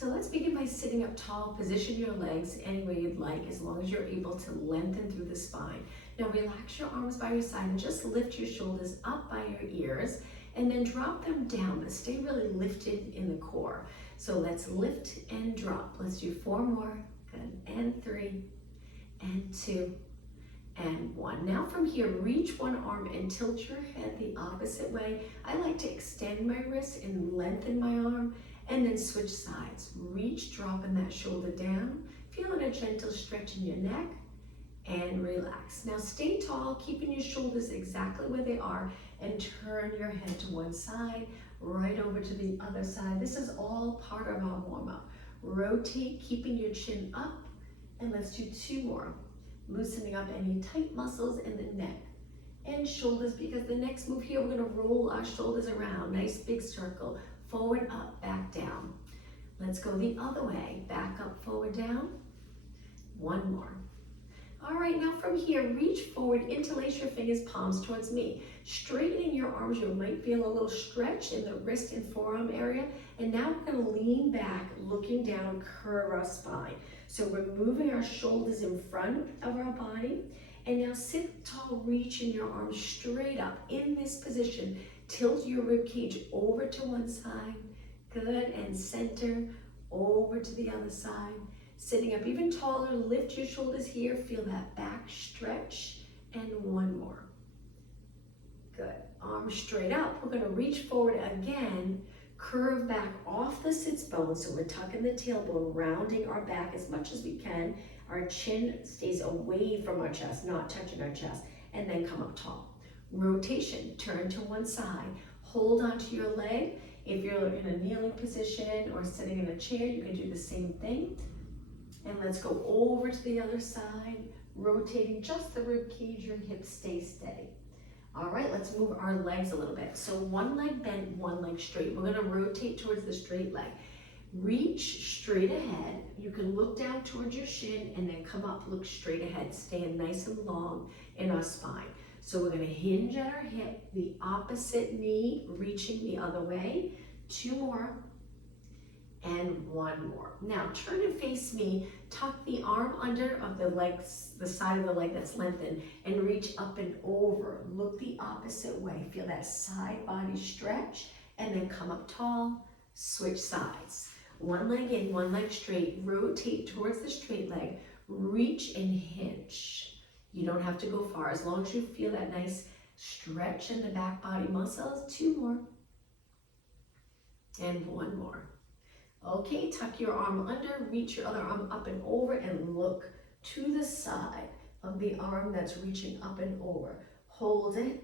So let's begin by sitting up tall. Position your legs any way you'd like, as long as you're able to lengthen through the spine. Now relax your arms by your side and just lift your shoulders up by your ears and then drop them down, but stay really lifted in the core. So let's lift and drop. Let's do 4 more. Good. And 3 and 2 and 1. Now from here, reach one arm and tilt your head the opposite way. I like to extend my wrist and lengthen my arm and then switch sides. Reach, dropping that shoulder down, feeling a gentle stretch in your neck and relax. Now stay tall, keeping your shoulders exactly where they are and turn your head to one side, right over to the other side. This is all part of our warm-up. Rotate, keeping your chin up, and let's do 2 more. Loosening up any tight muscles in the neck and shoulders, because the next move here, we're gonna roll our shoulders around. Nice big circle, forward, up, back, down. Let's go the other way. Back up, forward, down. 1 more. All right, now from here, reach forward, interlace your fingers, palms towards me. Straightening your arms, you might feel a little stretch in the wrist and forearm area. And now we're gonna lean back, looking down, curve our spine. So we're moving our shoulders in front of our body. And now sit tall, reaching your arms straight up. In this position, tilt your rib cage over to one side. Good, and center, over to the other side. Sitting up even taller, lift your shoulders here, feel that back stretch, and 1 more. Good, arms straight up. We're gonna reach forward again, curve back off the sits bones, so we're tucking the tailbone, rounding our back as much as we can. Our chin stays away from our chest, not touching our chest, and then come up tall. Rotation, turn to one side, hold onto your leg. If you're in a kneeling position or sitting in a chair, you can do the same thing. And let's go over to the other side, rotating just the rib cage, your hips stay steady. All right, let's move our legs a little bit. So 1 leg bent, 1 leg straight. We're gonna rotate towards the straight leg. Reach straight ahead. You can look down towards your shin and then come up, look straight ahead, staying nice and long in our spine. So we're gonna hinge at our hip, the opposite knee reaching the other way. 2 more. And 1 more. Now turn and face me, tuck the arm under of the legs, the side of the leg that's lengthened, and reach up and over. Look the opposite way. Feel that side body stretch, and then come up tall, switch sides. 1 leg in, 1 leg straight, rotate towards the straight leg, reach and hinge. You don't have to go far, as long as you feel that nice stretch in the back body muscles. 2 more, and 1 more. Okay, tuck your arm under, reach your other arm up and over, and look to the side of the arm that's reaching up and over. Hold it,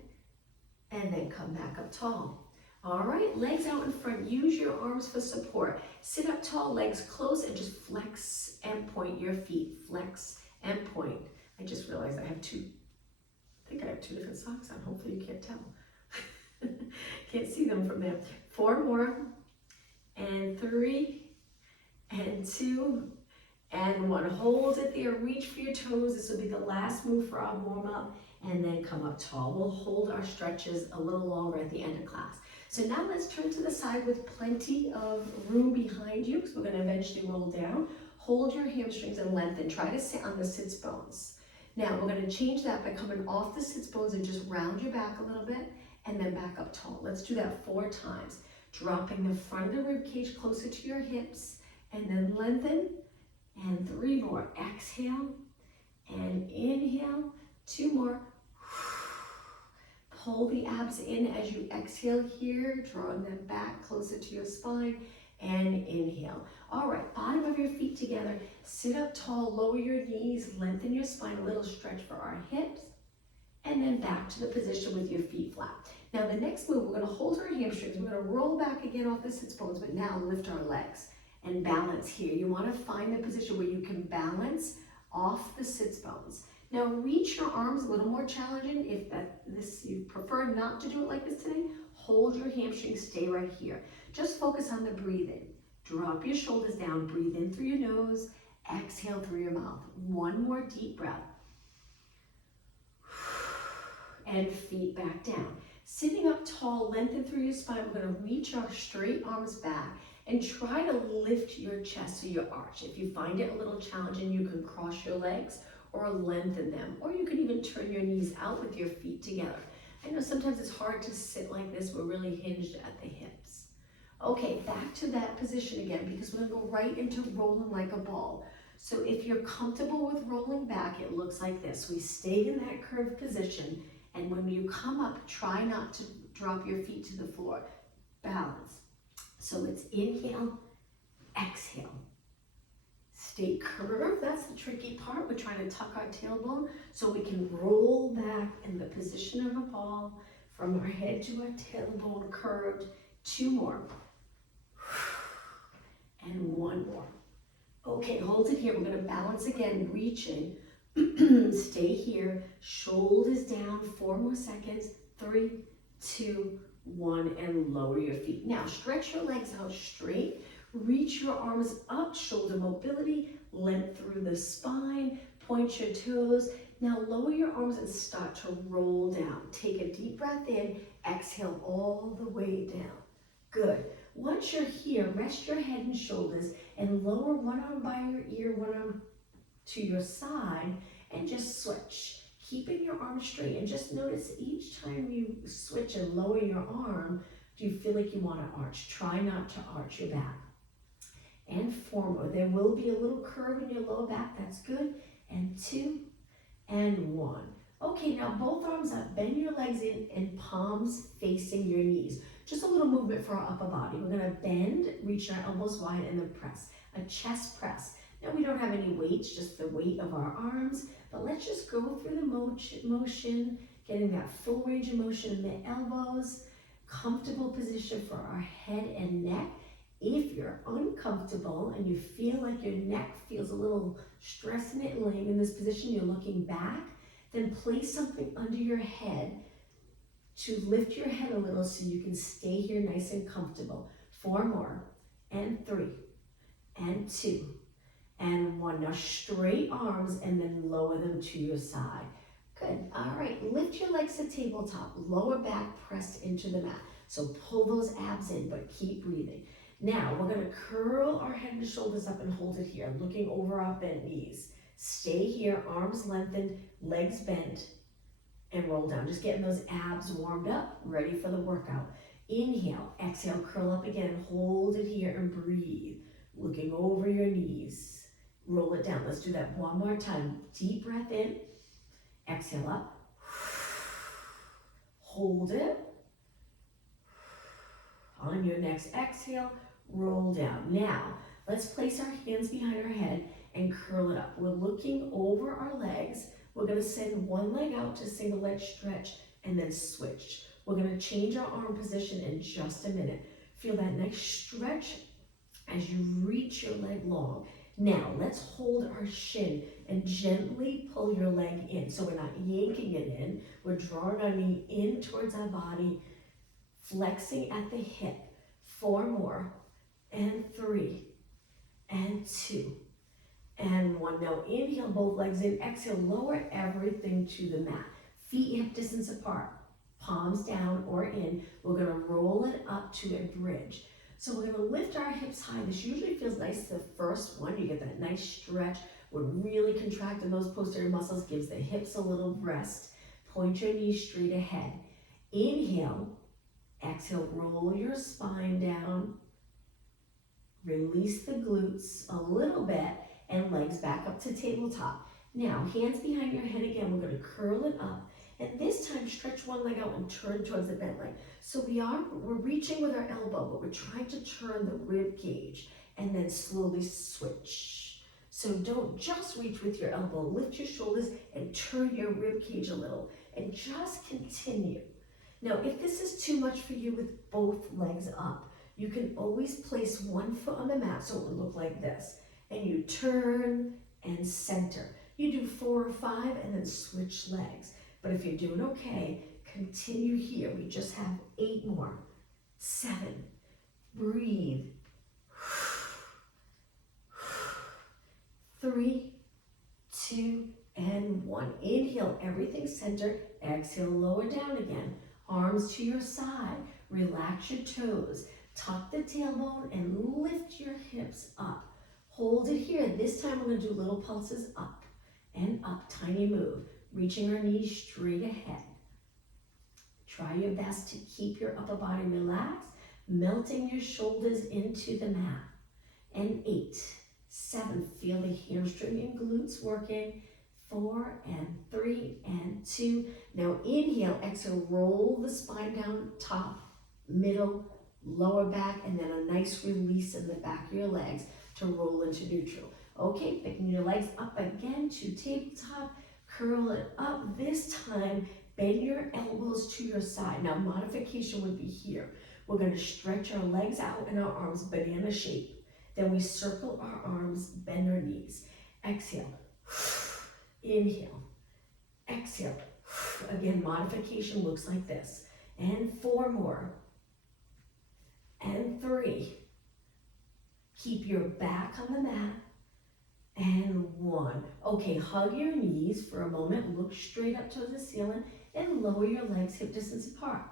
and then come back up tall. All right, legs out in front. Use your arms for support. Sit up tall, legs close, and just flex and point your feet. Flex and point. I just realized I think I have 2 different socks on. Hopefully you can't tell. Can't see them from there. 4 more. And 3, and 2, and 1. Hold it there, reach for your toes. This will be the last move for our warm up, and then come up tall. We'll hold our stretches a little longer at the end of class. So now let's turn to the side with plenty of room behind you, because we're gonna eventually roll down. Hold your hamstrings and lengthen. Try to sit on the sits bones. Now we're gonna change that by coming off the sits bones and just round your back a little bit, and then back up tall. Let's do that 4 times. Dropping the front of the rib cage closer to your hips, and then lengthen, and 3 more. Exhale, and inhale, 2 more. Pull the abs in as you exhale here, drawing them back closer to your spine, and inhale. All right, bottom of your feet together, sit up tall, lower your knees, lengthen your spine, a little stretch for our hips, and then back to the position with your feet flat. Now the next move, we're gonna hold our hamstrings. We're gonna roll back again off the sits bones, but now lift our legs and balance here. You wanna find the position where you can balance off the sits bones. Now reach your arms, a little more challenging. If you prefer not to do it like this today, hold your hamstrings, stay right here. Just focus on the breathing. Drop your shoulders down, breathe in through your nose, exhale through your mouth. 1 more deep breath. And feet back down. Sitting up tall, lengthen through your spine. We're gonna reach our straight arms back And try to lift your chest so your arch. If you find it a little challenging, you can cross your legs or lengthen them, or you can even turn your knees out with your feet together. I know sometimes it's hard to sit like this. We're really hinged at the hips. Okay, back to that position again, because we're gonna go right into rolling like a ball. So if you're comfortable with rolling back, it looks like this. We stay in that curved position, and when you come up, try not to drop your feet to the floor. Balance. So it's inhale, exhale. Stay curved, that's the tricky part. We're trying to tuck our tailbone so we can roll back in the position of a ball from our head to our tailbone curved. 2 more. And 1 more. Okay, hold it here. We're gonna balance again, reaching. Stay here, shoulders down, 4 more seconds. 3, 2, 1, and lower your feet. Now, stretch your legs out straight. Reach your arms up, shoulder mobility, length through the spine, point your toes. Now lower your arms and start to roll down. Take a deep breath in, exhale all the way down. Good. Once you're here, rest your head and shoulders and lower one arm by your ear, one arm to your side, and just switch. Keeping your arm straight, and just notice each time you switch and lower your arm, do you feel like you want to arch? Try not to arch your back. And 4 more. There will be a little curve in your lower back, that's good. And 2, and 1. Okay, now both arms up, bend your legs in and palms facing your knees. Just a little movement for our upper body. We're gonna bend, reach our elbows wide, and then press. A chest press. Now we don't have any weights, just the weight of our arms, but let's just go through the motion, getting that full range of motion in the elbows, comfortable position for our head and neck. If you're uncomfortable and you feel like your neck feels a little stress in it, laying in this position, you're looking back, then place something under your head to lift your head a little so you can stay here nice and comfortable. 4 more, and 3, and 2, and 1. Now straight arms and then lower them to your side. Good. All right, lift your legs to tabletop, lower back pressed into the mat. So pull those abs in, but keep breathing. Now we're gonna curl our head and shoulders up and hold it here, looking over our bent knees. Stay here, arms lengthened, legs bent, and roll down. Just getting those abs warmed up, ready for the workout. Inhale, exhale, curl up again, hold it here and breathe. Looking over your knees, roll it down. Let's do that 1 more time. Deep breath in, exhale up, hold it. On your next exhale, roll down. Now, let's place our hands behind our head and curl it up. We're looking over our legs. We're gonna send one leg out to single leg stretch and then switch. We're gonna change our arm position in just a minute. Feel that nice stretch as you reach your leg long. Now, let's hold our shin and gently pull your leg in. So we're not yanking it in. We're drawing our knee in towards our body, flexing at the hip. 4 more, and 3, and 2, and 1. Now inhale, both legs in. Exhale, lower everything to the mat. Feet hip distance apart, palms down or in. We're gonna roll it up to a bridge. So we're gonna lift our hips high. This usually feels nice the first one. You get that nice stretch. We're really contracting those posterior muscles, gives the hips a little rest. Point your knees straight ahead. Inhale, exhale, roll your spine down. Release the glutes a little bit and legs back up to tabletop. Now, hands behind your head again. We're gonna curl it up. And this time, stretch one leg out and turn towards the bent leg. So we're reaching with our elbow, but we're trying to turn the rib cage and then slowly switch. So don't just reach with your elbow. Lift your shoulders and turn your rib cage a little and just continue. Now, if this is too much for you with both legs up, you can always place one foot on the mat so it would look like this. And you turn and center. You do 4 or 5 and then switch legs. But if you're doing okay, continue here. We just have 8 more. 7. Breathe. 3, 2, and 1. Inhale, everything center. Exhale, lower down again. Arms to your side. Relax your toes. Tuck the tailbone and lift your hips up. Hold it here. This time we're going to do little pulses up and up. Tiny move. Reaching our knees straight ahead. Try your best to keep your upper body relaxed, melting your shoulders into the mat. And 8, 7, feel the hamstring and glutes working. 4 and 3 and 2. Now inhale, exhale, roll the spine down, top, middle, lower back, and then a nice release in the back of your legs to roll into neutral. Okay, picking your legs up again to tabletop, curl it up. This time, bend your elbows to your side. Now modification would be here. We're going to stretch our legs out and our arms banana shape. Then we circle our arms, bend our knees. Exhale. Inhale. Exhale. Again, modification looks like this. And 4 more. And 3. Keep your back on the mat. And 1. Okay, hug your knees for a moment. Look straight up to the ceiling and lower your legs hip distance apart.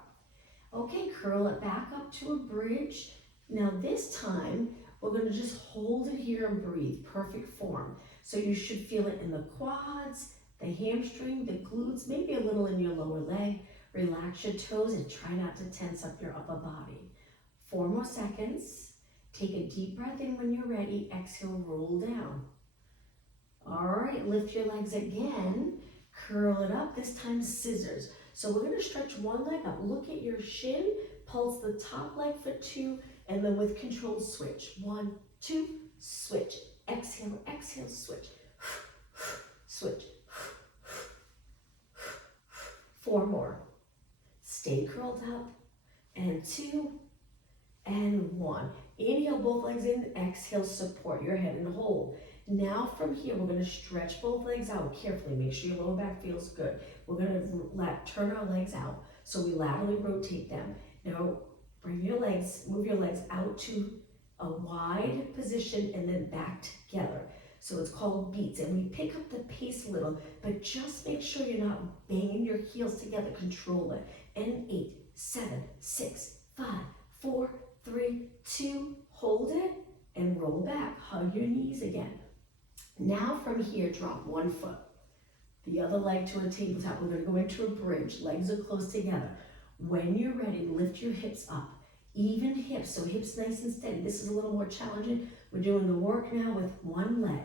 Okay, curl it back up to a bridge. Now this time, we're going to just hold it here and breathe. Perfect form. So you should feel it in the quads, the hamstring, the glutes, maybe a little in your lower leg. Relax your toes and try not to tense up your upper body. 4 more seconds. Take a deep breath in when you're ready. Exhale, roll down. All right, lift your legs again. Curl it up, this time scissors. So we're going to stretch one leg up. Look at your shin, pulse the top leg for 2, and then with control, switch. 1, 2, switch. Exhale, exhale, switch. Switch. 4 more. Stay curled up. And 2, and 1. Inhale, both legs in. Exhale, support your head and hold. Now from here, we're going to stretch both legs out carefully. Make sure your lower back feels good. We're going to turn our legs out. So we laterally rotate them. Now bring your legs, move your legs out to a wide position and then back together. So it's called beats. And we pick up the pace a little, but just make sure you're not banging your heels together. Control it. And 8, 7, 6, 5, 4, 3, 2, hold it and roll back. Hug your knees again. Now from here, drop one foot, the other leg to a tabletop. We're going to go into a bridge. Legs are close together. When you're ready, lift your hips up. Even hips, so hips nice and steady. This is a little more challenging. We're doing the work now with one leg.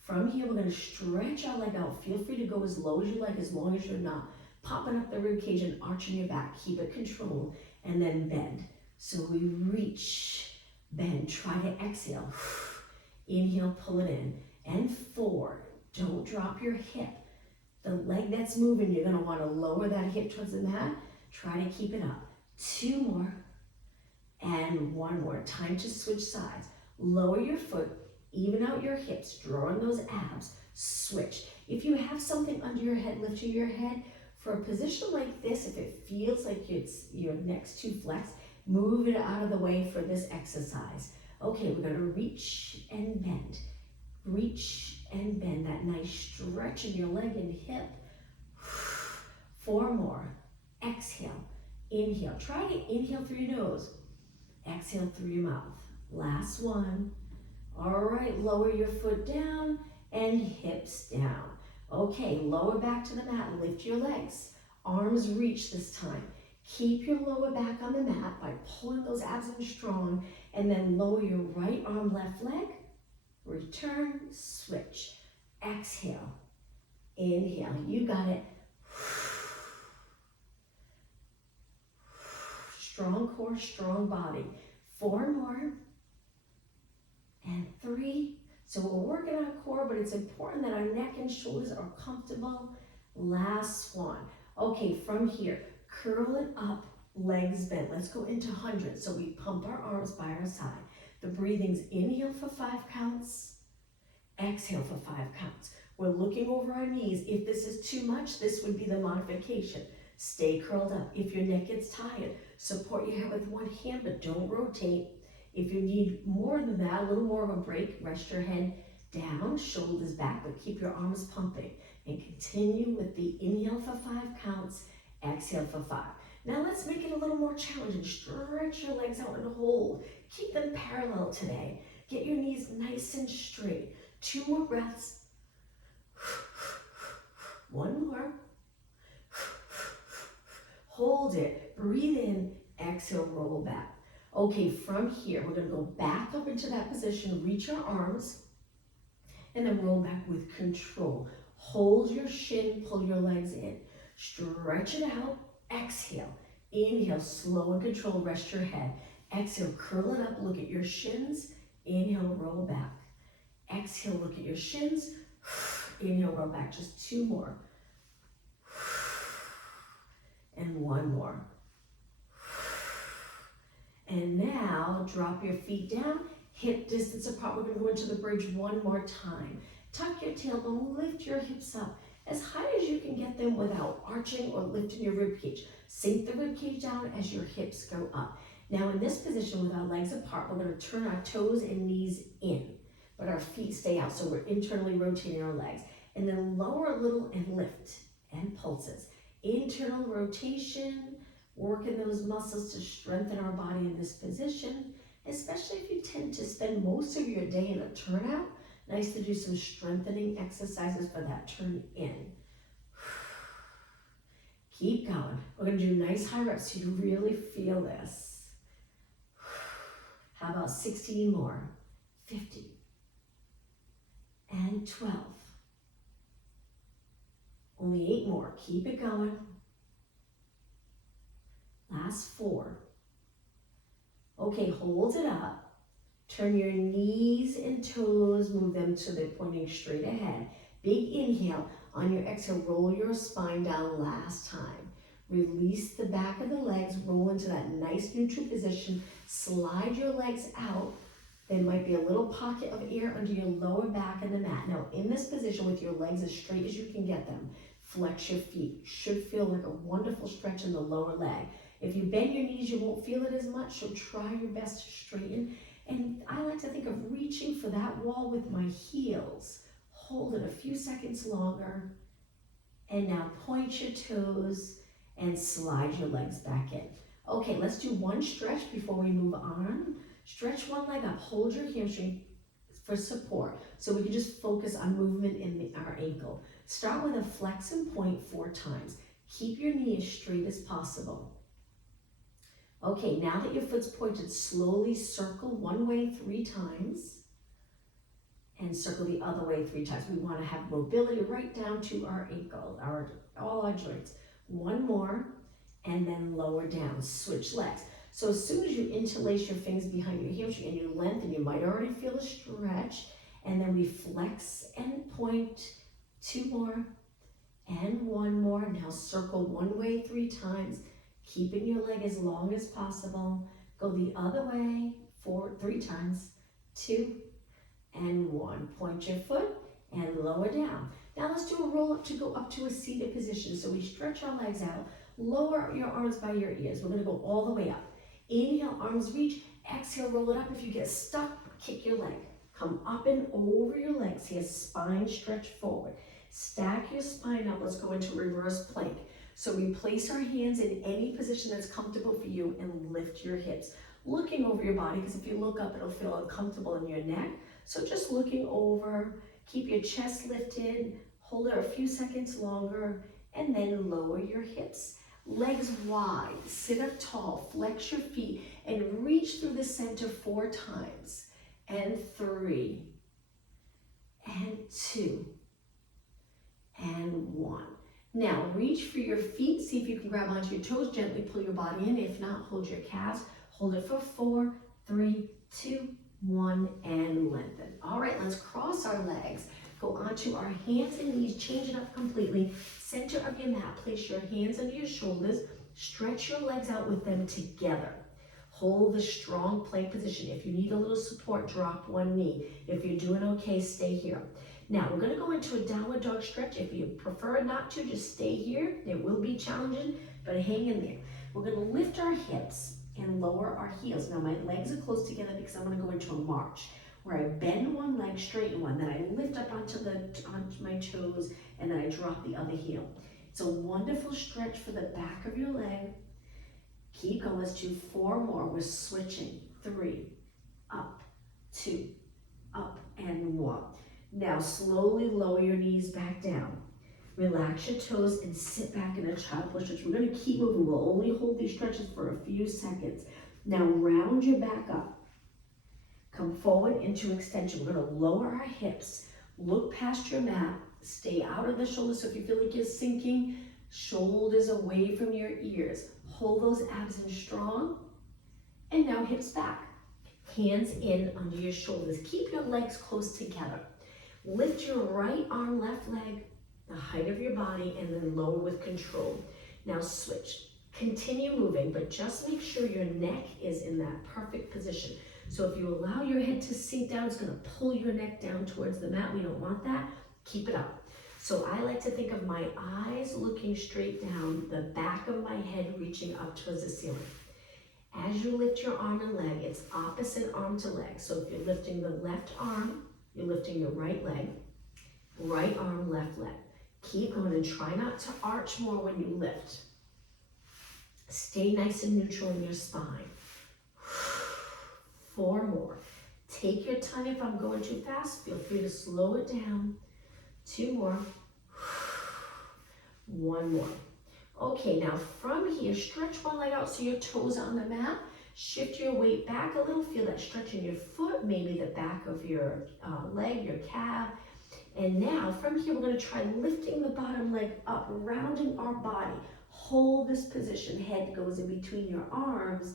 From here, we're going to stretch our leg out. Feel free to go as low as you like, as long as you're not popping up the rib cage and arching your back. Keep it controlled, and then bend. So we reach, bend. Try to exhale. Inhale, pull it in. And 4, don't drop your hip. The leg that's moving, you're going to want to lower that hip towards the mat. Try to keep it up. 2 more. And 1 more. Time to switch sides. Lower your foot, even out your hips, drawing those abs. Switch. If you have something under your head, lifting your head, for a position like this, if it feels like it's your neck's too flexed, move it out of the way for this exercise. Okay, we're going to reach and bend. Reach and bend. That nice stretch in your leg and hip. 4 more. Exhale. Inhale. Try to inhale through your nose. Exhale through your mouth. Last one. All right, lower your foot down and hips down. Okay, lower back to the mat. Lift your legs. Arms reach this time. Keep your lower back on the mat by pulling those abs in strong, and then lower your right arm, left leg. Return, switch. Exhale. Inhale. You got it. Strong core, strong body. 4 more. And 3. So we're working on core, but it's important that our neck and shoulders are comfortable. Last one. Okay, from here, curl it up, legs bent. Let's go into 100. So we pump our arms by our side. The breathing's inhale for 5 counts. Exhale for 5 counts. We're looking over our knees. If this is too much, this would be the modification. Stay curled up. If your neck gets tired, support your head with one hand, but don't rotate. If you need more than that, a little more of a break, rest your head down, shoulders back, but keep your arms pumping. And continue with the inhale for 5 counts, exhale for 5. Now let's make it a little more challenging. Stretch your legs out and hold. Keep them parallel today. Get your knees nice and straight. 2 more breaths. 1 more. Hold it. Breathe in. Exhale, roll back. Okay, from here, we're going to go back up into that position. Reach our arms. And then roll back with control. Hold your shin, pull your legs in. Stretch it out. Exhale. Inhale, slow and control, rest your head. Exhale, curl it up, look at your shins. Inhale, roll back. Exhale, look at your shins. Inhale, roll back. Just 2 more. And 1 more. And now, drop your feet down, hip distance apart. We're going to go into the bridge 1 more time. Tuck your tailbone, lift your hips up as high as you can get them without arching or lifting your rib cage. Sink the rib cage down as your hips go up. Now in this position with our legs apart, we're going to turn our toes and knees in, but our feet stay out, so we're internally rotating our legs. And then lower a little and lift and pulses. Internal rotation, working those muscles to strengthen our body in this position, especially if you tend to spend most of your day in a turnout. Nice to do some strengthening exercises for that turn in. Keep going. We're going to do nice high reps so you really feel this. How about 16 more? 50. And 12. Only 8 more. Keep it going. Last 4. Okay, hold it up. Turn your knees and toes, move them so they're pointing straight ahead. Big inhale. On your exhale, roll your spine down last time. Release the back of the legs, roll into that nice neutral position. Slide your legs out. There might be a little pocket of air under your lower back in the mat. Now in this position with your legs as straight as you can get them, flex your feet. Should feel like a wonderful stretch in the lower leg. If you bend your knees, you won't feel it as much, so try your best to straighten. And I like to think of reaching for that wall with my heels. Hold it a few seconds longer. And now point your toes and slide your legs back in. Okay, let's do one stretch before we move on. Stretch one leg up, hold your hamstring for support. So we can just focus on movement in our ankle. Start with a flex and point 4 times. Keep your knee as straight as possible. Okay, now that your foot's pointed, slowly circle one way 3 times and circle the other way 3 times. We want to have mobility right down to our ankle, all our joints. 1 more, and then lower down. Switch legs. So as soon as you interlace your fingers behind your hamstring and you lengthen, you might already feel a stretch, and then we flex and point. 2 more, and 1 more. Now circle one way 3 times. Keeping your leg as long as possible. Go the other way 3 times. 2 and 1. Point your foot and lower down. Now let's do a roll up to go up to a seated position. So we stretch our legs out. Lower your arms by your ears. We're going to go all the way up. Inhale, arms reach. Exhale, roll it up. If you get stuck, kick your leg. Come up and over your legs here. Spine stretch forward. Stack your spine up. Let's go into reverse plank. So we place our hands in any position that's comfortable for you and lift your hips. Looking over your body, because if you look up, it'll feel uncomfortable in your neck. So just looking over, keep your chest lifted, hold it a few seconds longer, and then lower your hips. Legs wide, sit up tall, flex your feet, and reach through the center 4 times. And 3, and 2, and 1. Now reach for your feet, see if you can grab onto your toes, gently pull your body in. If not, hold your calves. Hold it for 4, 3, 2, 1, and lengthen. All right, let's cross our legs. Go onto our hands and knees, change it up completely. Center of your mat, place your hands under your shoulders. Stretch your legs out with them together. Hold the strong plank position. If you need a little support, drop one knee. If you're doing okay, stay here. Now, we're going to go into a downward dog stretch. If you prefer not to, just stay here. It will be challenging, but hang in there. We're going to lift our hips and lower our heels. Now, my legs are close together because I'm going to go into a march where I bend one leg, straighten one, then I lift up onto my toes, and then I drop the other heel. It's a wonderful stretch for the back of your leg. Keep going, let's do 4 more. We're switching. 3, up, 2, up, and 1. Now slowly lower your knees back down. Relax your toes and sit back in a child pose stretch. We're gonna keep moving. We'll only hold these stretches for a few seconds. Now round your back up. Come forward into extension. We're gonna lower our hips. Look past your mat. Stay out of the shoulders. So if you feel like you're sinking, shoulders away from your ears. Hold those abs in strong. And now hips back. Hands in under your shoulders. Keep your legs close together. Lift your right arm, left leg, the height of your body, and then lower with control. Now switch. Continue moving, but just make sure your neck is in that perfect position. So if you allow your head to sink down, it's gonna pull your neck down towards the mat. We don't want that. Keep it up. So I like to think of my eyes looking straight down, the back of my head reaching up towards the ceiling. As you lift your arm and leg, it's opposite arm to leg. So if you're lifting the left arm, you're lifting your right leg, right arm, left leg. Keep going and try not to arch more when you lift. Stay nice and neutral in your spine. 4 more. Take your time. If I'm going too fast, feel free to slow it down. 2 more. 1 more. Okay, now from here, stretch one leg out so your toes are on the mat. Shift your weight back a little. Feel that stretch in your foot, maybe the back of your leg, your calf. And now from here, we're gonna try lifting the bottom leg up, rounding our body. Hold this position. Head goes in between your arms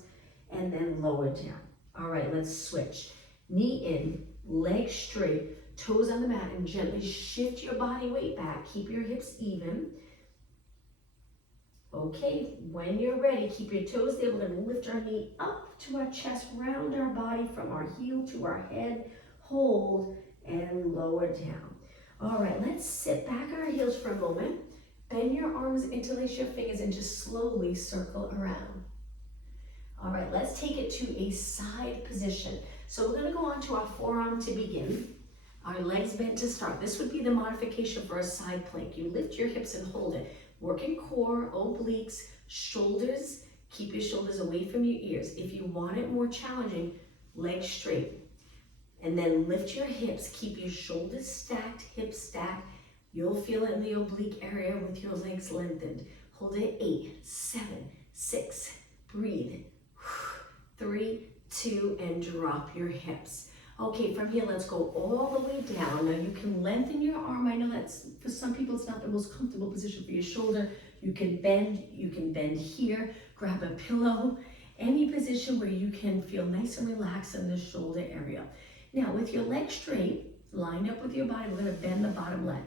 and then lower down. All right, let's switch. Knee in, leg straight, toes on the mat, and gently shift your body weight back. Keep your hips even. Okay, when you're ready, keep your toes there. We're gonna lift our knee up to our chest, round our body from our heel to our head, hold, and lower down. All right, let's sit back on our heels for a moment. Bend your arms, interlace your fingers, and just slowly circle around. All right, let's take it to a side position. So we're gonna go on to our forearm to begin. Our legs bent to start. This would be the modification for a side plank. You lift your hips and hold it. Working core, obliques, shoulders. Keep your shoulders away from your ears. If you want it more challenging, legs straight. And then lift your hips. Keep your shoulders stacked, hips stacked. You'll feel it in the oblique area with your legs lengthened. Hold it. 8, 7, 6. Breathe. 3, 2, and drop your hips. Okay, from here, let's go all the way down. Now you can lengthen your arm. I know that's, for some people, it's not the most comfortable position for your shoulder. You can bend here, grab a pillow, any position where you can feel nice and relaxed in the shoulder area. Now with your legs straight, lined up with your body, we're gonna bend the bottom leg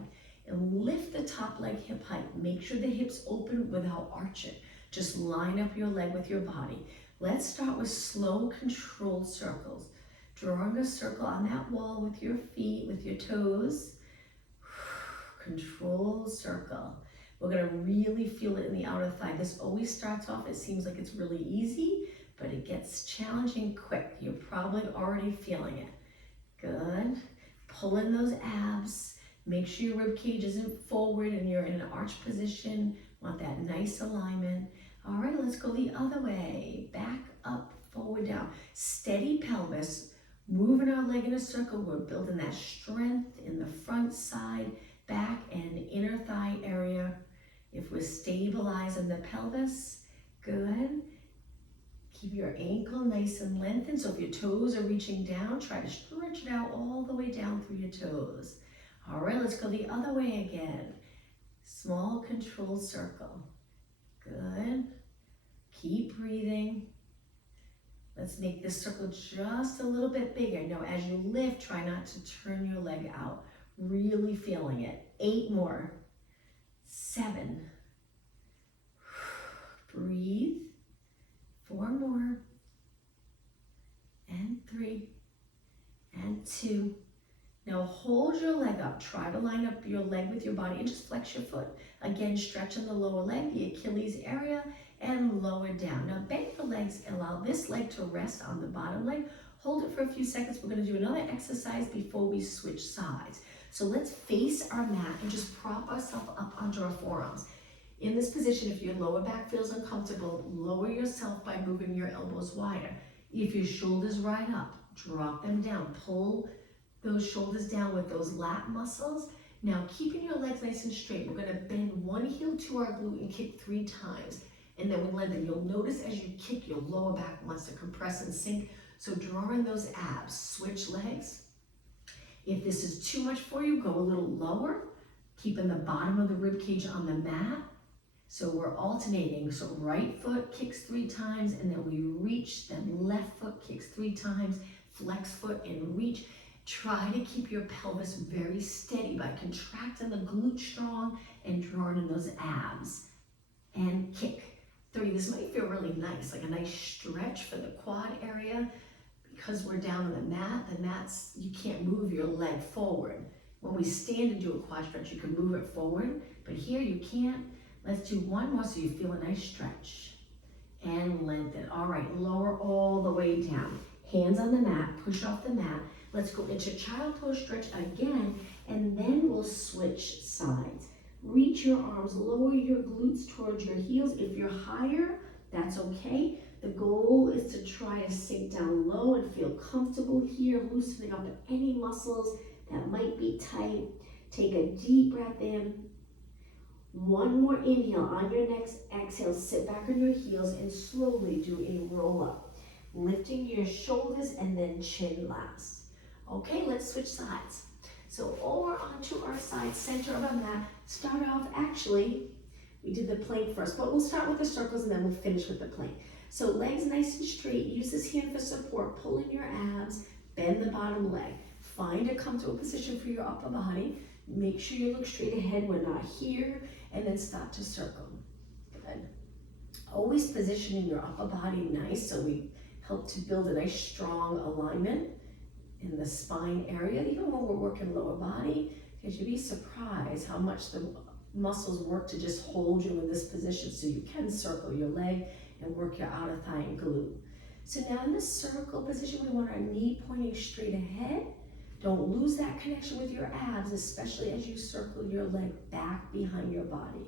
and lift the top leg hip height. Make sure the hips open without arching. Just line up your leg with your body. Let's start with slow, controlled circles. Drawing a circle on that wall with your feet, with your toes. Controlled circle. We're gonna really feel it in the outer thigh. This always starts off, it seems like it's really easy, but it gets challenging quick. You're probably already feeling it. Good. Pull in those abs. Make sure your rib cage isn't forward and you're in an arch position. Want that nice alignment. All right, let's go the other way. Back up, forward, down. Steady pelvis. Moving our leg in a circle, we're building that strength in the front, side, back, and inner thigh area. If we're stabilizing the pelvis, good. Keep your ankle nice and lengthened. So if your toes are reaching down, try to stretch it out all the way down through your toes. All right, let's go the other way again. Small controlled circle. Good. Keep breathing. Let's make this circle just a little bit bigger. Now, as you lift, try not to turn your leg out. Really feeling it. 8 more. 7. Breathe. 4 more. And 3. And 2. Now hold your leg up. Try to line up your leg with your body and just flex your foot. Again, stretching the lower leg, the Achilles area, and lower down. Now bend the legs, allow this leg to rest on the bottom leg. Hold it for a few seconds. We're gonna do another exercise before we switch sides. So let's face our mat and just prop ourselves up onto our forearms. In this position, if your lower back feels uncomfortable, lower yourself by moving your elbows wider. If your shoulders right up, drop them down. Pull those shoulders down with those lat muscles. Now, keeping your legs nice and straight, we're gonna bend one heel to our glute and kick 3 times. And then we lengthen. You'll notice as you kick, your lower back wants to compress and sink. So draw in those abs. Switch legs. If this is too much for you, go a little lower, keeping the bottom of the rib cage on the mat. So we're alternating. So right foot kicks 3 times, and then we reach, then left foot kicks 3 times, flex foot and reach. Try to keep your pelvis very steady by contracting the glute strong and drawing in those abs. And kick 3. This might feel really nice, like a nice stretch for the quad area. Because we're down on the mat's, you can't move your leg forward. When we stand and do a quad stretch, you can move it forward, but here you can't. Let's do one more so you feel a nice stretch. And lengthen. All right, lower all the way down. Hands on the mat, push off the mat. Let's go into child pose stretch again, and then we'll switch sides. Reach your arms, lower your glutes towards your heels. If you're higher, that's okay. The goal is to try to sink down low and feel comfortable here, loosening up any muscles that might be tight. Take a deep breath in. One more inhale. On your next exhale, sit back on your heels and slowly do a roll up. Lifting your shoulders and then chin last. Okay, let's switch sides. So over onto our side, center of our mat. Start off, actually, we did the plank first, but we'll start with the circles and then we'll finish with the plank. So legs nice and straight, use this hand for support, pull in your abs, bend the bottom leg. Find a comfortable position for your upper body. Make sure you look straight ahead, we're not here, and then start to circle. Good. Always positioning your upper body nice, so we help to build a nice strong alignment in the spine area, even when we're working lower body, because you'd be surprised how much the muscles work to just hold you in this position, so you can circle your leg and work your outer thigh and glute. So now in the circle position, we want our knee pointing straight ahead. Don't lose that connection with your abs, especially as you circle your leg back behind your body.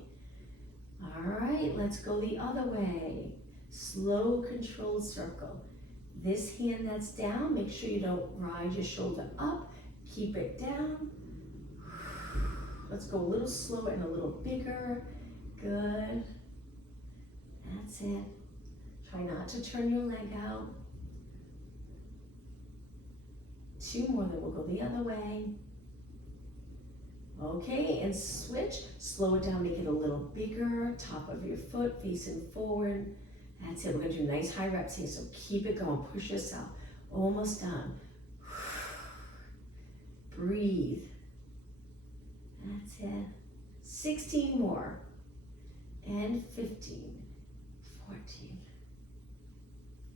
All right, let's go the other way. Slow, controlled circle. This hand that's down, make sure you don't ride your shoulder up. Keep it down. Let's go a little slower and a little bigger. Good. That's it. Try not to turn your leg out. 2 more, then we'll go the other way. Okay, and switch. Slow it down, make it a little bigger. Top of your foot facing forward. That's it. We're going to do nice high reps here, so keep it going. Push yourself. Almost done. Breathe. That's it. 16 more. And 15. 14.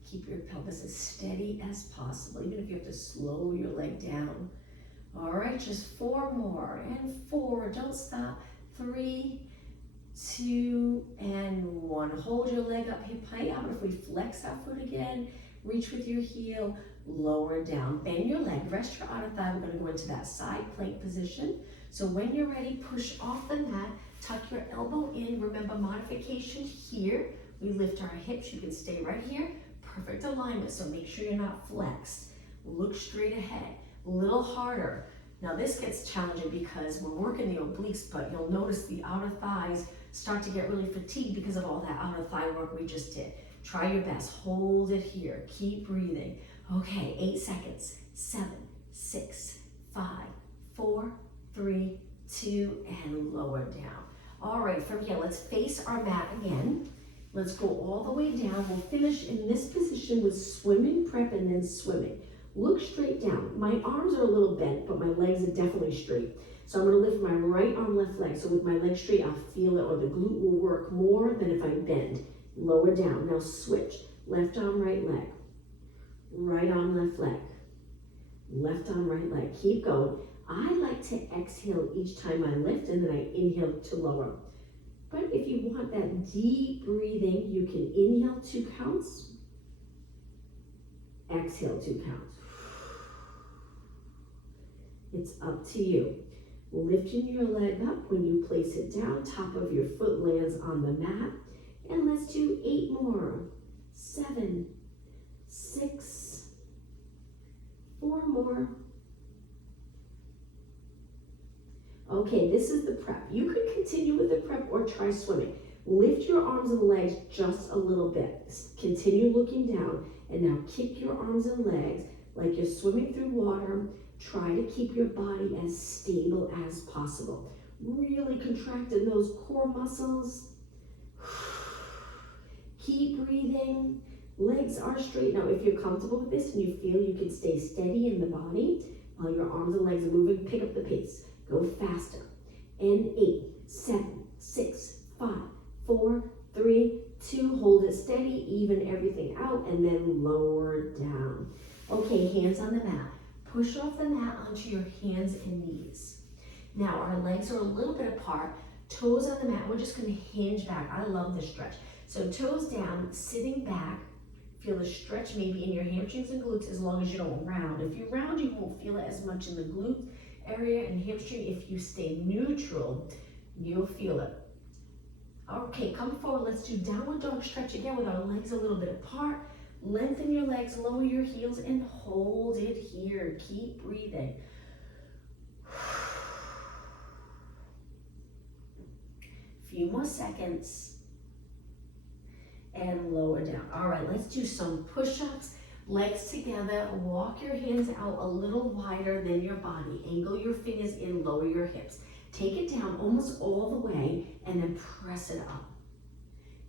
Keep your pelvis as steady as possible, even if you have to slow your leg down. All right, just 4 more, and 4, don't stop. 3, 2, and 1. Hold your leg up, hip height out. If we flex our foot again, reach with your heel, lower down. Bend your leg, rest your outer thigh. We're gonna go into that side plank position. So when you're ready, push off the mat, tuck your elbow in. Remember, modification here. We lift our hips, you can stay right here. Perfect alignment, so make sure you're not flexed. Look straight ahead, a little harder. Now this gets challenging because we're working the obliques, but you'll notice the outer thighs start to get really fatigued because of all that outer thigh work we just did. Try your best, hold it here, keep breathing. Okay, 8 seconds, 7, 6, 5, 4, 3, 2, and lower down. All right, from here, let's face our mat again. Let's go all the way down. We'll finish in this position with swimming prep and then swimming. Look straight down. My arms are a little bent, but my legs are definitely straight. So I'm gonna lift my right arm, left leg. So with my leg straight, I'll feel it, or the glute will work more than if I bend. Lower down. Now switch. Left arm, right leg. Right arm, left leg. Left arm, right leg. Keep going. I like to exhale each time I lift, and then I inhale to lower. But if you want that deep breathing, you can inhale 2 counts, exhale 2 counts. It's up to you. Lifting your leg up when you place it down, top of your foot lands on the mat. And let's do 8 more. 7, 6, 4 more. Okay, this is the prep. You could continue with the prep or try swimming. Lift your arms and legs just a little bit. Continue looking down, and now kick your arms and legs like you're swimming through water. Try to keep your body as stable as possible. Really contracting those core muscles. Keep breathing. Legs are straight. Now, if you're comfortable with this and you feel you can stay steady in the body while your arms and legs are moving, pick up the pace. Go faster. And 8, 7, 6, 5, 4, 3, 2. Hold it steady. Even everything out and then lower down. Okay, hands on the mat. Push off the mat onto your hands and knees. Now, our legs are a little bit apart. Toes on the mat. We're just going to hinge back. I love this stretch. So toes down, sitting back. Feel the stretch maybe in your hamstrings and glutes as long as you don't round. If you round, you won't feel it as much in the glute area and hamstring. If you stay neutral, you'll feel it. Okay, come forward. Let's do downward dog stretch again with our legs a little bit apart. Lengthen your legs, lower your heels, and hold it here. Keep breathing. Few more seconds. And lower down. All right, let's do some push-ups. Legs together. Walk your hands out a little wider than your body. Angle your fingers in, lower your hips. Take it down almost all the way and then press it up.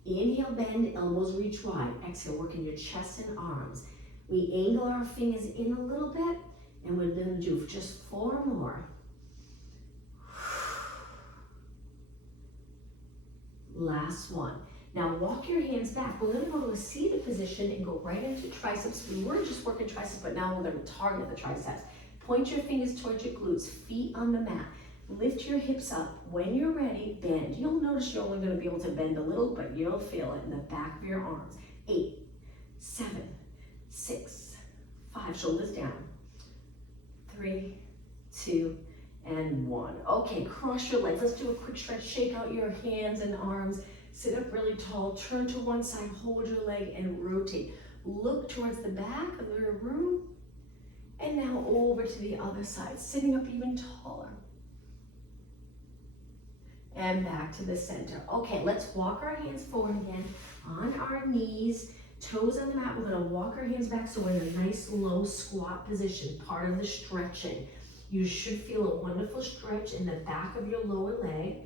Inhale, bend, elbows reach wide. Exhale, working your chest and arms. We angle our fingers in a little bit, and we're going to do just 4 more. Last one. Now walk your hands back. We're going to go to a seated position and go right into triceps. We were just working triceps, but now we're going to target the triceps. Point your fingers towards your glutes, feet on the mat. Lift your hips up. When you're ready, bend. You'll notice you're only going to be able to bend a little, but you'll feel it in the back of your arms. 8, 7, 6, 5. Shoulders down. 3, 2, and 1. Okay, cross your legs. Let's do a quick stretch. Shake out your hands and arms. Sit up really tall. Turn to one side. Hold your leg and rotate. Look towards the back of your room. And now over to the other side. Sitting up even taller. And back to the center. Okay, let's walk our hands forward again on our knees, toes on the mat. We're gonna walk our hands back so we're in a nice low squat position, part of the stretching. You should feel a wonderful stretch in the back of your lower leg.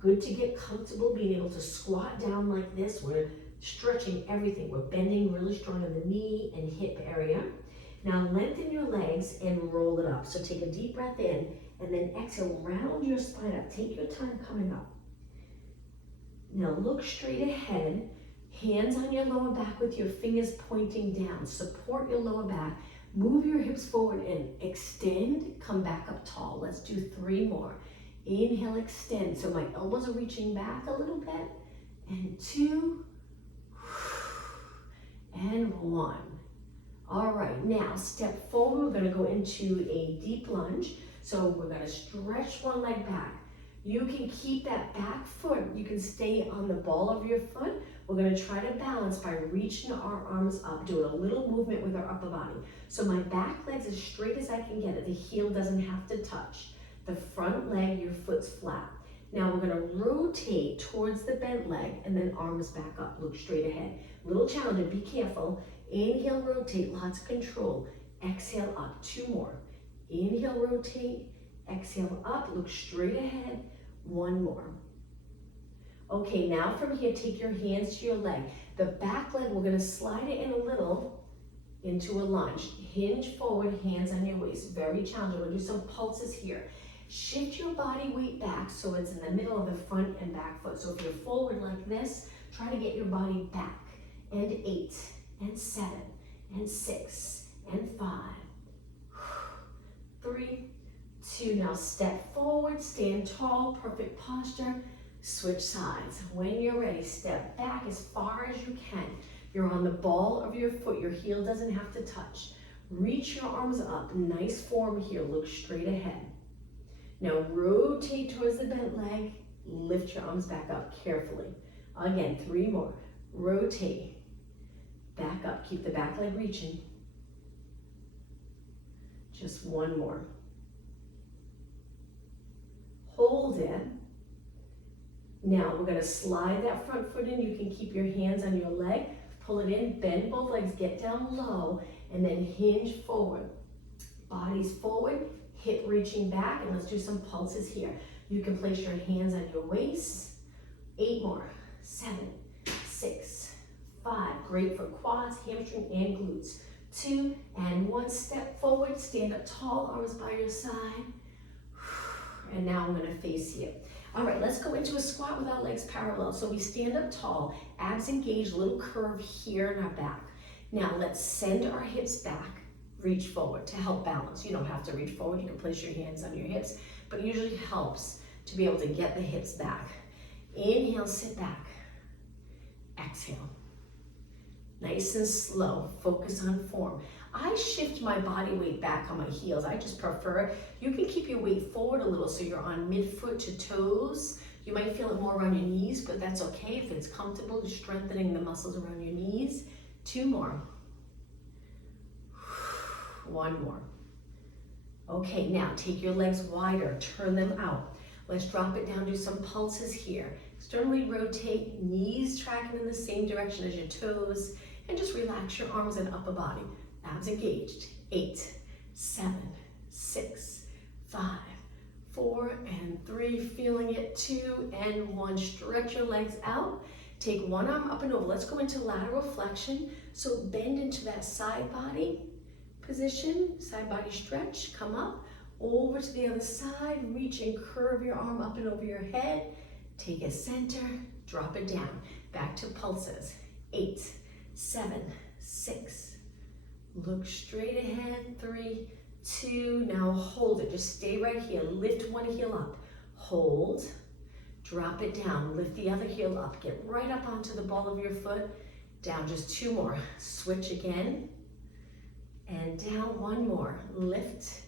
Good to get comfortable being able to squat down like this. We're stretching everything. We're bending really strong in the knee and hip area. Now lengthen your legs and roll it up. So take a deep breath in and then exhale, round your spine up. Take your time coming up. Now look straight ahead. Hands on your lower back with your fingers pointing down. Support your lower back. Move your hips forward and extend. Come back up tall. Let's do 3 more. Inhale, extend. So my elbows are reaching back a little bit. And 2. And 1. All right, now step forward. We're going to go into a deep lunge. So we're going to stretch one leg back. You can keep that back foot. You can stay on the ball of your foot. We're going to try to balance by reaching our arms up, doing a little movement with our upper body. So my back leg's as straight as I can get it. The heel doesn't have to touch. The front leg, your foot's flat. Now we're going to rotate towards the bent leg and then arms back up. Look straight ahead. Little challenge, be careful. Inhale, rotate, lots of control. Exhale up, 2 more. Inhale, rotate, exhale up, look straight ahead. 1 more. Okay, now from here, take your hands to your leg. The back leg, we're gonna slide it in a little into a lunge. Hinge forward, hands on your waist. Very challenging. We'll do some pulses here. Shift your body weight back so it's in the middle of the front and back foot. So if you're forward like this, try to get your body back. And 8, and 7, and 6, and 5. 3, 2, now step forward, stand tall, perfect posture, switch sides. When you're ready, step back as far as you can. You're on the ball of your foot, your heel doesn't have to touch. Reach your arms up, nice form here, look straight ahead. Now rotate towards the bent leg, lift your arms back up carefully. Again, 3 more. Rotate, back up, keep the back leg reaching. Just 1 more. Hold it. Now we're gonna slide that front foot in. You can keep your hands on your leg, pull it in, bend both legs, get down low, and then hinge forward. Bodies forward, hip reaching back, and let's do some pulses here. You can place your hands on your waist. 8 more, 7, 6, 5. Great for quads, hamstring, and glutes. 2 and 1. Step forward, stand up tall, arms by your side. And now I'm gonna face you. All right, let's go into a squat with our legs parallel. So we stand up tall, abs engaged, little curve here in our back. Now let's send our hips back, reach forward to help balance. You don't have to reach forward, you can place your hands on your hips, but it usually helps to be able to get the hips back. Inhale, sit back. Exhale. Nice and slow, focus on form. I shift my body weight back on my heels. I just prefer, you can keep your weight forward a little so you're on midfoot to toes. You might feel it more around your knees, but that's okay. If it's comfortable, you're strengthening the muscles around your knees. 2 more. 1 more. Okay, now take your legs wider, turn them out. Let's drop it down, do some pulses here. Externally rotate, knees tracking in the same direction as your toes, and just relax your arms and upper body. Abs engaged. 8, 7, 6, 5, 4, and 3. Feeling it. 2 and 1. Stretch your legs out. Take one arm up and over. Let's go into lateral flexion. So bend into that side body position, side body stretch. Come up, over to the other side. Reach and curve your arm up and over your head. Take a center, drop it down. Back to pulses. 8, 7, 6. Look straight ahead. 3, 2. Now hold it. Just stay right here. Lift one heel up. Hold. Drop it down. Lift the other heel up. Get right up onto the ball of your foot. Down. Just 2 more. Switch again. And down. 1 more. Lift.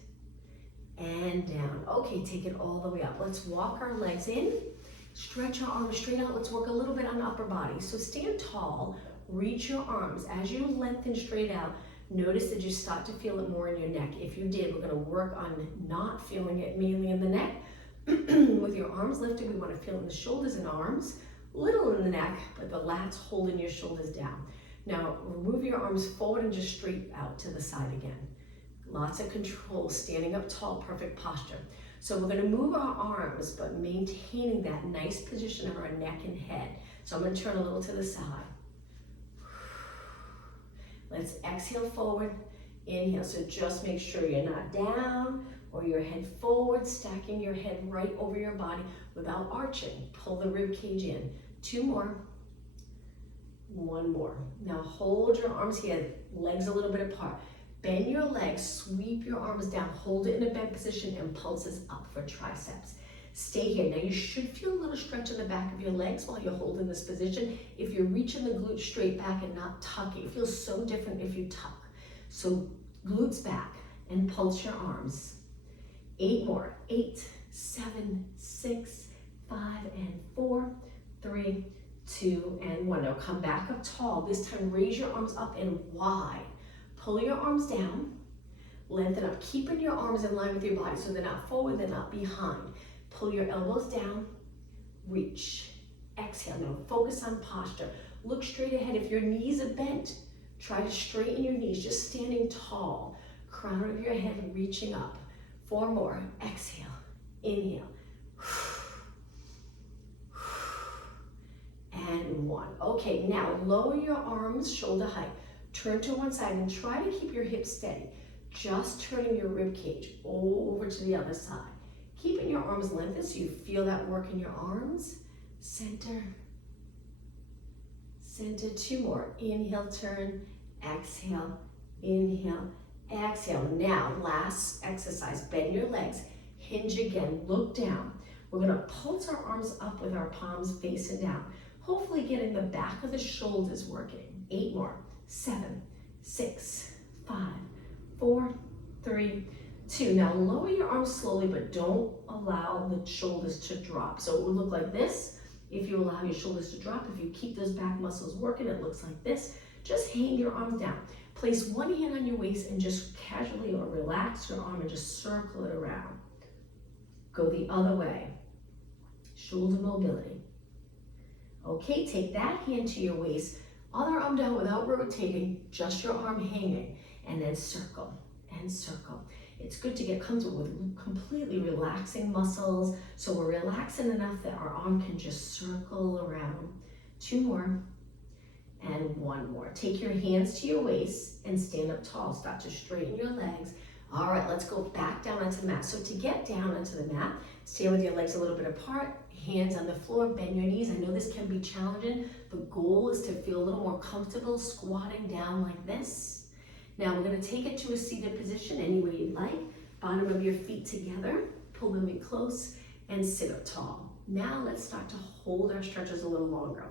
And down. Okay, take it all the way up. Let's walk our legs in. Stretch our arms straight out. Let's work a little bit on upper body. So stand tall. Reach your arms. As you lengthen straight out, notice that you start to feel it more in your neck. If you did, we're going to work on not feeling it mainly in the neck. With your arms lifted, we want to feel it in the shoulders and arms, little in the neck, but the lats holding your shoulders down. Now, remove your arms forward and just straight out to the side again. Lots of control, standing up tall, perfect posture. So we're going to move our arms, but maintaining that nice position of our neck and head. So I'm going to turn a little to the side. Let's exhale forward, inhale. So just make sure you're not down or your head forward, stacking your head right over your body without arching. Pull the rib cage in. 2 more. 1 more. Now hold your arms here, legs a little bit apart. Bend your legs, sweep your arms down, hold it in a bent position, and pulses up for triceps. Stay here. Now you should feel a little stretch in the back of your legs while you're holding this position. If you're reaching the glutes straight back and not tucking, it feels so different if you tuck. So glutes back and pulse your arms. 8 more. 8, 7, 6, 5, and 4, 3, 2, and 1. Now come back up tall. This time raise your arms up and wide. Pull your arms down. Lengthen up, keeping your arms in line with your body so they're not forward, they're not behind. Pull your elbows down, reach, exhale. Now focus on posture. Look straight ahead. If your knees are bent, try to straighten your knees, just standing tall. Crown of your head reaching up. 4 more. Exhale, inhale. And 1. Okay, now lower your arms shoulder height. Turn to one side and try to keep your hips steady. Just turning your rib cage over to the other side. Keeping your arms lengthened so you feel that work in your arms. Center. Center. 2 more. Inhale, turn. Exhale. Inhale. Exhale. Now, last exercise. Bend your legs. Hinge again. Look down. We're going to pulse our arms up with our palms facing down. Hopefully getting the back of the shoulders working. 8 more. 7, 6, 5, 4, 3, 2. Now lower your arms slowly, but don't allow the shoulders to drop. So it would look like this if you allow your shoulders to drop. If you keep those back muscles working, it looks like this. Just hang your arms down. Place one hand on your waist and just casually or relax your arm and just circle it around. Go the other way. Shoulder mobility. Okay, take that hand to your waist, other arm down without rotating, just your arm hanging, and then circle and circle. It's good to get comfortable with completely relaxing muscles, so we're relaxing enough that our arm can just circle around. 2 more, and 1 more. Take your hands to your waist and stand up tall. Start to straighten your legs. All right, let's go back down onto the mat. So to get down onto the mat, stand with your legs a little bit apart, hands on the floor, bend your knees. I know this can be challenging. The goal is to feel a little more comfortable squatting down like this. Now we're gonna take it to a seated position any way you'd like. Bottom of your feet together, pull them in close, and sit up tall. Now let's start to hold our stretches a little longer.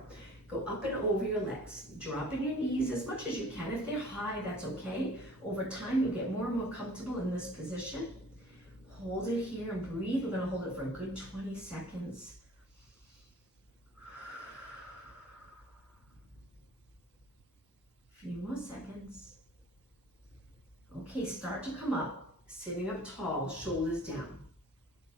Go up and over your legs. Dropping your knees as much as you can. If they're high, that's okay. Over time, you'll get more and more comfortable in this position. Hold it here and breathe. We're gonna hold it for a good 20 seconds. Few more seconds. Okay, start to come up, sitting up tall, shoulders down.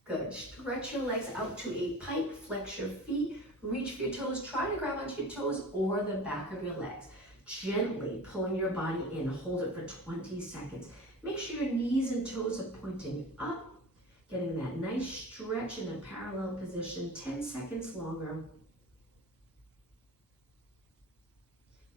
Good, stretch your legs out to a pike, flex your feet, reach for your toes, try to grab onto your toes or the back of your legs. Gently pulling your body in, hold it for 20 seconds. Make sure your knees and toes are pointing up, getting that nice stretch in a parallel position, 10 seconds longer.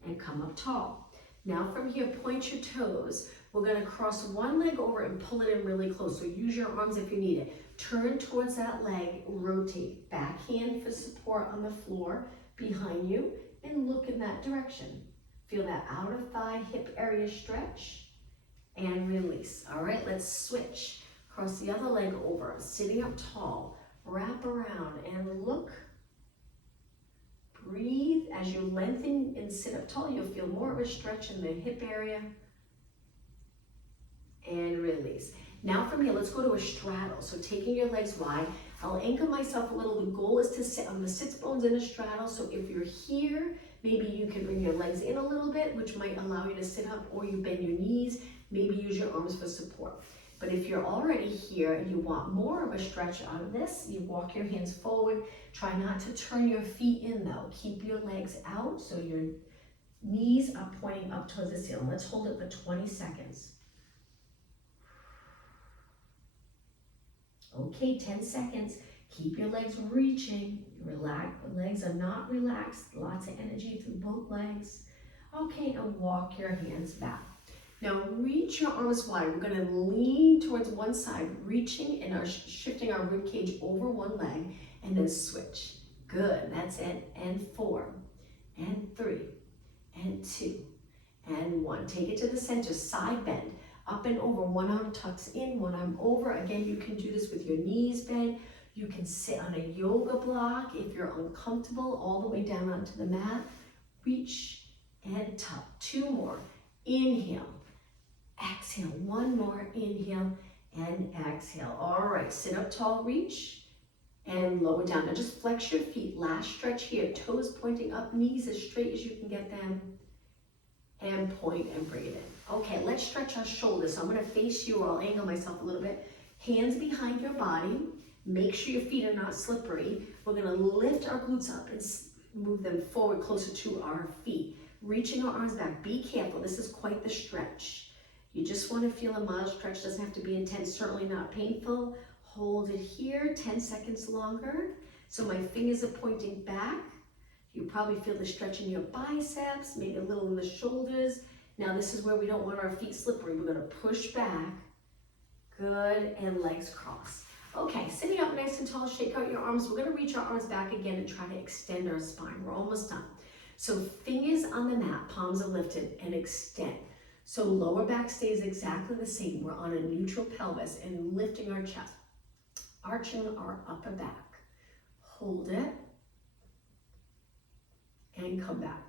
And come up tall. Now from here, point your toes. We're gonna cross one leg over and pull it in really close. So use your arms if you need it. Turn towards that leg, rotate. Back hand for support on the floor behind you and look in that direction. Feel that outer thigh, hip area stretch and release. All right, let's switch. Cross the other leg over, sitting up tall. Wrap around and look. Breathe. As you lengthen and sit up tall, you'll feel more of a stretch in the hip area. And release. Now from here, let's go to a straddle. So taking your legs wide, I'll anchor myself a little. The goal is to sit on the sits bones in a straddle. So if you're here, maybe you can bring your legs in a little bit, which might allow you to sit up, or you bend your knees, maybe use your arms for support. But if you're already here and you want more of a stretch out of this, you walk your hands forward. Try not to turn your feet in though. Keep your legs out so your knees are pointing up towards the ceiling. Let's hold it for 20 seconds. Okay, 10 seconds. Keep your legs reaching. Relax. The legs are not relaxed. Lots of energy through both legs. Okay, and walk your hands back. Now reach your arms wide. We're going to lean towards one side, reaching and shifting our rib cage over one leg, and then switch. Good, that's it. And 4, and 3, and 2, and 1. Take it to the center, side bend. Up and over, one arm tucks in, one arm over. Again, you can do this with your knees bent. You can sit on a yoga block if you're uncomfortable, all the way down onto the mat. Reach and tuck. 2 more. Inhale. Exhale. 1 more. Inhale and exhale. All right, sit up tall, reach, and lower down. Now just flex your feet. Last stretch here. Toes pointing up, knees as straight as you can get them. And point and bring it in. Okay, let's stretch our shoulders. So I'm gonna face you, or I'll angle myself a little bit. Hands behind your body. Make sure your feet are not slippery. We're gonna lift our glutes up and move them forward closer to our feet. Reaching our arms back. Be careful, this is quite the stretch. You just wanna feel a mild stretch, doesn't have to be intense, certainly not painful. Hold it here, 10 seconds longer. So my fingers are pointing back. You probably feel the stretch in your biceps, maybe a little in the shoulders. Now this is where we don't want our feet slippery. We're gonna push back. Good, and legs cross. Okay, sitting up nice and tall, shake out your arms. We're gonna reach our arms back again and try to extend our spine. We're almost done. So fingers on the mat, palms are lifted, and extend. So lower back stays exactly the same. We're on a neutral pelvis and lifting our chest, arching our upper back. Hold it. And come back.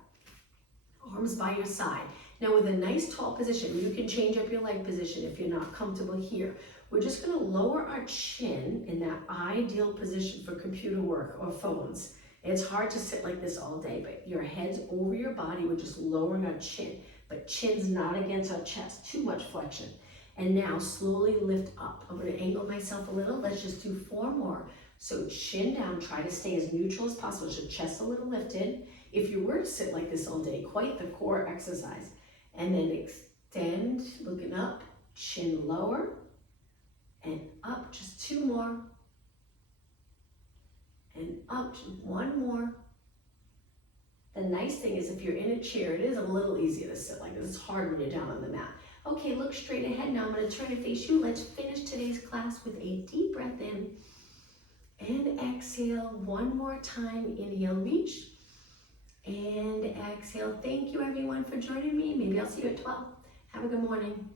Arms by your side. Now with a nice tall position, you can change up your leg position if you're not comfortable here. We're just gonna lower our chin in that ideal position for computer work or phones. It's hard to sit like this all day, but your head's over your body. We're just lowering our chin, but chin's not against our chest, too much flexion. And now slowly lift up. I'm gonna angle myself a little. Let's just do 4 more. So chin down, try to stay as neutral as possible. So chest a little lifted. If you were to sit like this all day, quite the core exercise. And then extend, looking up, chin lower, and up, just 2 more. And up, 1 more. The nice thing is if you're in a chair, it is a little easier to sit like this. It's hard when you're down on the mat. Okay, look straight ahead now. I'm gonna turn and face you. Let's finish today's class with a deep breath in. And exhale 1 more time. Inhale, reach. And exhale. Thank you everyone for joining me. Maybe I'll see you at 12. Have a good morning.